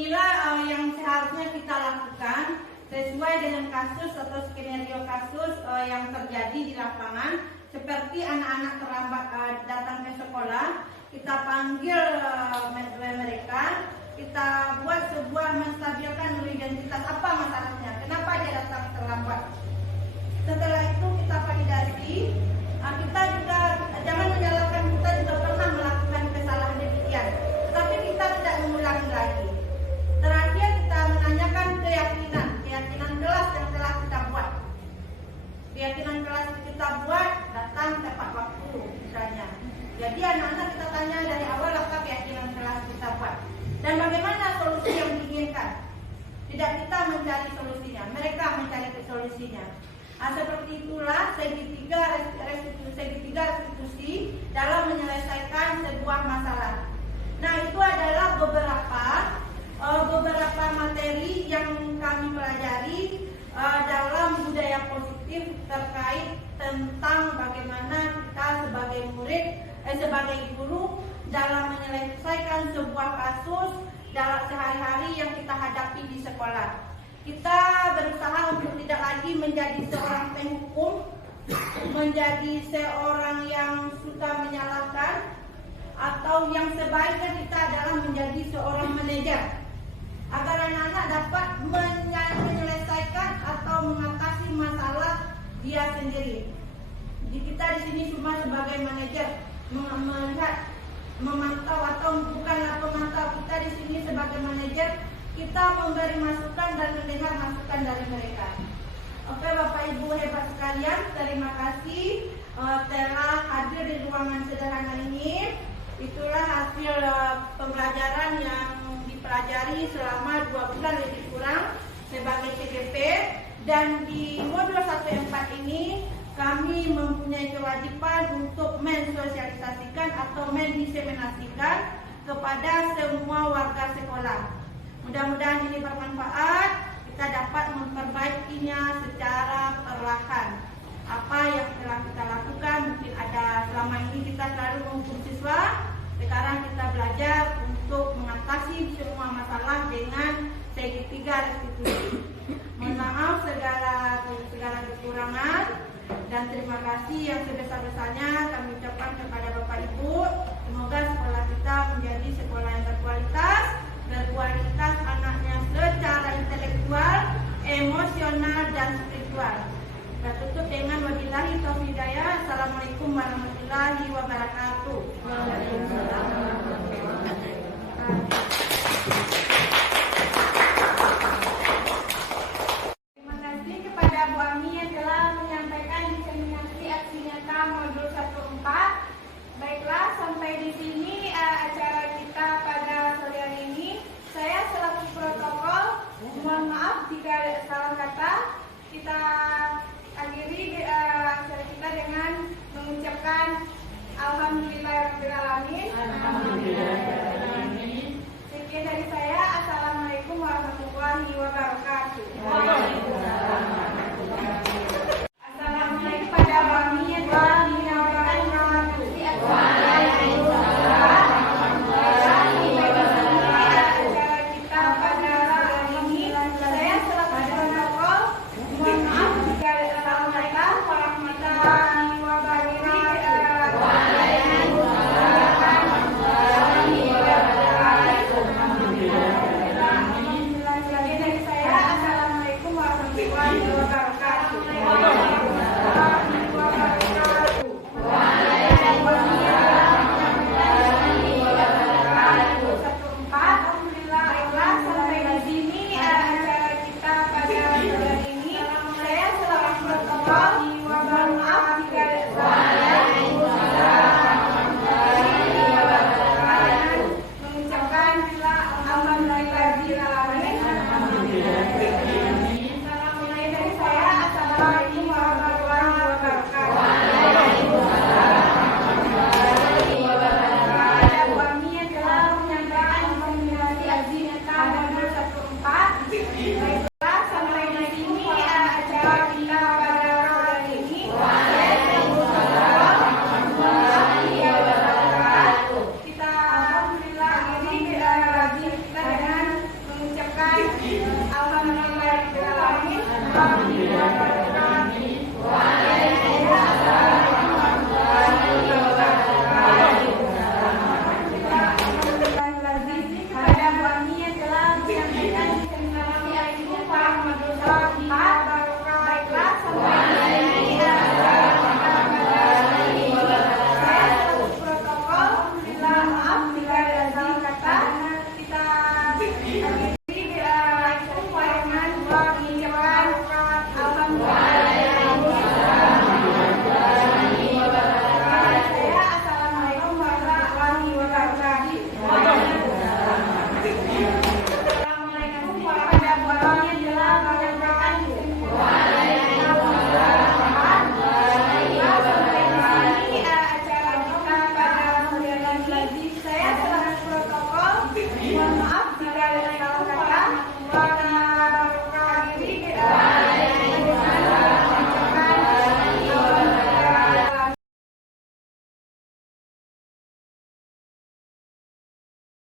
inilah yang seharusnya kita lakukan sesuai dengan kasus atau skenario kasus yang terjadi di lapangan. Seperti anak-anak terlambat datang ke sekolah, kita panggil mereka, kita buat sebuah menstabilkan identitas apa masalahnya, kenapa dia datang terlambat. Setelah itu kita validasi. Kita juga jangan menyalahkan, kita juga pernah melakukan kesalahan demikian, tapi kita tidak mengulangi lagi. Terakhir kita menanyakan keyakinan kelas yang telah kita buat. Keyakinan kelas kita buat datang tepat waktu misalnya. Jadi anak-anak kita tanya dari awal apa keyakinan kelas kita buat dan bagaimana solusi yang diinginkan. Tidak kita mencari solusinya, mereka mencari solusinya. Seperti itulah segitiga restitusi dalam menyelesaikan sebuah masalah. Nah, itu adalah beberapa materi yang kami pelajari dalam budaya positif terkait tentang bagaimana kita sebagai murid, sebagai guru dalam menyelesaikan sebuah kasus dalam sehari-hari yang kita hadapi di sekolah. Kita berusaha untuk tidak lagi menjadi seorang penghukum, menjadi seorang yang suka menyalahkan, atau yang sebaiknya kita adalah menjadi seorang manajer, agar anak-anak dapat menyelesaikan atau mengatasi masalah dia sendiri. Jadi kita di sini cuma sebagai manajer, melihat, memantau atau bukanlah pemantau. Kita di sini sebagai manajer, kita memberi masukan dan mendengar masukan dari mereka. Oke, Bapak Ibu hebat sekalian, terima kasih telah hadir di ruangan sederhana ini. Itulah hasil pembelajaran yang dipelajari selama 2 bulan lebih kurang sebagai CGP. Dan di modul 1.4 ini kami mempunyai kewajiban untuk mensosialisasikan atau mendiseminasikan kepada semua warga sekolah. Mudah-mudahan ini bermanfaat, kita dapat memperbaikinya secara perlahan. Apa yang telah kita lakukan, mungkin ada selama ini kita selalu menghukum siswa, sekarang kita belajar untuk mengatasi semua masalah dengan segitiga restitusi. Mohon maaf segala kekurangan dan terima kasih yang sebesar-besarnya kami ucapkan kepada Bapak Ibu. Semoga sekolah kita menjadi sekolah yang berkualitas anaknya secara intelektual, emosional dan spiritual. Kita tutup dengan wabillahi taufiq hidayah. Assalamualaikum warahmatullahi wabarakatuh. Waalaikumsalam warahmatullahi wabarakatuh. Terima kasih kepada Bu Ami yang telah menyampaikan diseminasi aksi nyata modul 1.4. Baiklah, sampai di sini acara kita pada sore hari ini. Saya selaku protokol, mohon maaf jika salah kata. Kita akhiri acara kita dengan mengucapkan Alhamdulillahirabbil alamin.